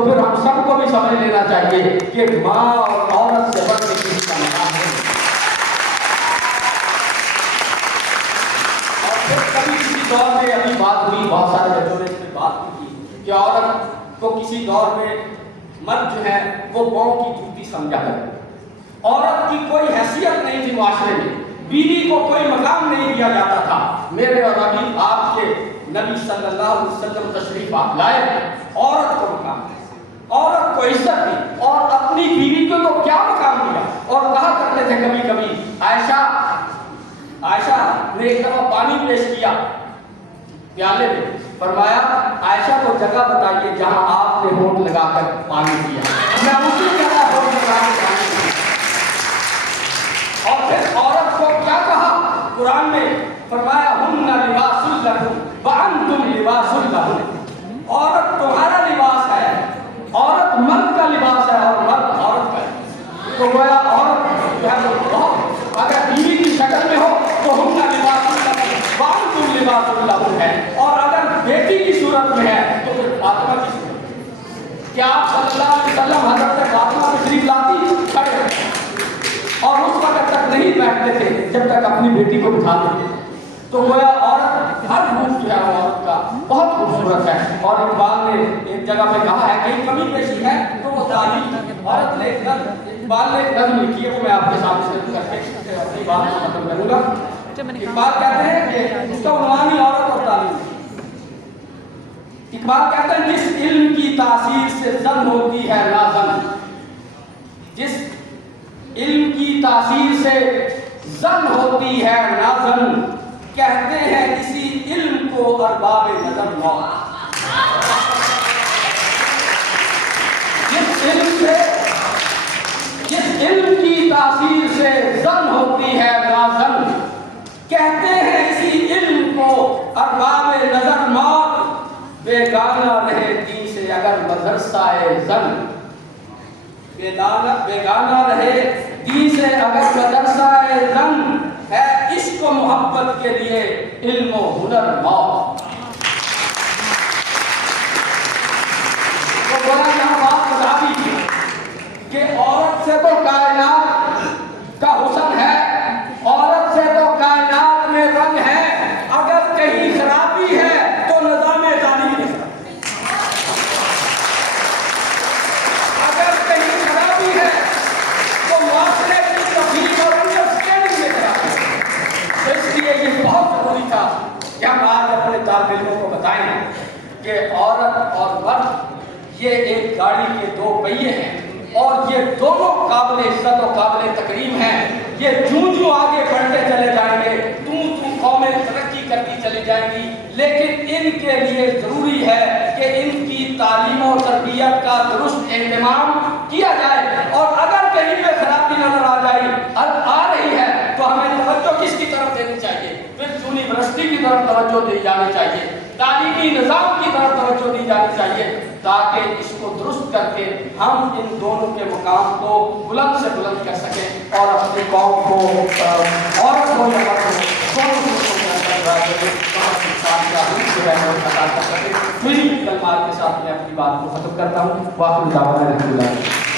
تو پھر ہم سب کو بھی سمجھ لینا چاہیے کہ ماں اور عورت سے بڑھ کے کسی کا مقام نہیں۔ اور پھر کبھی کسی دور میں ابھی بات ہوئی، بہت سارے بچوں نے اس میں بات کی کہ عورت کو کسی دور میں مرد جو ہے وہ پاؤں کی جوتی سمجھا کرتے، عورت کی کوئی حیثیت نہیں تھی معاشرے میں، بیوی کو کوئی مقام نہیں دیا جاتا تھا۔ میرے اور ابھی آپ کے نبی صلی اللہ علیہ وسلم تشریف آپ لائے، عورت کو مقام دیا، عورت کو عزت دی، اور اپنی بیوی کو تو کیا مقام دیا۔ اور کہا کرتے تھے کبھی کبھی عائشہ نے ایک دفعہ پانی پیش کیا پیالے میں، فرمایا عائشہ کو جگہ بتائیے جہاں آپ نے ہونٹ لگا کر پانی پیا، میں اسی جگہ ہونٹ لگا کے پانی پیا۔ اور پھر عورت کو کیا کہا قرآن میں، فرمایا ہن لباس لکم وانتم لباس لہن، عورت تمہارا لباس ہے، عورت مرد کا لباس ہے اور مرد عورت کا ہے۔ تو گویا عورت جو ہے وہ بہت، اگر بیوی کی شکل میں ہو تو ہن لباس لکم وانتم لباس لہن ہے، اور اگر بیٹی کی صورت میں ہے تو پھر فاطمہ کی صورت میں۔ کیا آپ صلی اللہ علیہ وسلم حضرت فاطمہ تشریف لاتی کھڑے اور اس وقت تک نہیں بیٹھتے تھے جب تک اپنی بیٹی کو بٹھا دیتے۔ تو گویا عورت ہر روپ جو ہے عورت کا بہت خوبصورت ہے۔ اور اقبال نے ایک جگہ پہ کہا ہے، کہیں کمی بیشی ہے تو وہ تعلیم، عورت نے اقبال نے ایک نظم لکھی ہے، وہ میں آپ کے سامنے سے کر کے اپنی بات کو ختم کروں گا۔ اقبال کہتے ہیں کہ اس کا عنوان ہی عورت اور تعلیم۔ اقبال کہتے ہیں جس علم کی تاثیر سے زن ہوتی ہے نازن، جس علم کی تاثیر سے زن ہوتی ہے نازن، کہتے ہیں اسی علم کو ارباب نظر موت۔ جس علم کی تاثیر سے زن ہوتی ہے نازن، کہتے ہیں اسی علم کو ارباب نظر موت۔ بیگانہ رہے دین سے اگر مدرسہ زن، بیگانہ رہے دین سے اگر مدرسہ زن، ہے عشق و محبت کے لیے علم و ہنر موت۔ تو بڑا یہاں بات بتا دی کہ عورت سے تو کائنات کا حسن ہے، عورت سے تو کائنات میں رنگ ہے، اگر کہیں خرابی ہے تو نظام تعلیم میں خرابی، اگر کہیں خرابی ہے تو معاشرے کی تفہیم اور انڈرسٹینڈنگ میں خرابی ہے۔ اس لیے یہ بہت ضروری تھا کہ ہم آج اپنے طالب علموں کو بتائیں کہ عورت اور مرد یہ ایک گاڑی کے دو پہیے ہیں، اور یہ دونوں قابل عزت و قابل تکریم ہیں۔ یہ جوں آگے بڑھتے چلے جائیں گے، قومیں ترقی کرتی چلی جائیں گی، لیکن ان کے لیے ضروری ہے کہ ان کی تعلیم و تربیت کا درست اہتمام کیا جائے۔ اور اگر کہیں پہ خرابی نظر آ رہی ہے تو ہمیں توجہ کس کی طرف دینی چاہیے؟ پھر یونیورسٹی کی طرف توجہ دی جانی چاہیے، تعلیمی نظام کی طرف توجہ دی جانی چاہیے، تاکہ اس کو درست کر کے ہم ان دونوں کے مقام کو بلند سے بلند کر سکیں، اور اپنی قوم کو، عورت ہو یا مرد ہو، دونوں کو میری کلمات کے ساتھ میں اپنی بات کو ختم کرتا ہوں۔ واقعی دعوانا الحمدللہ۔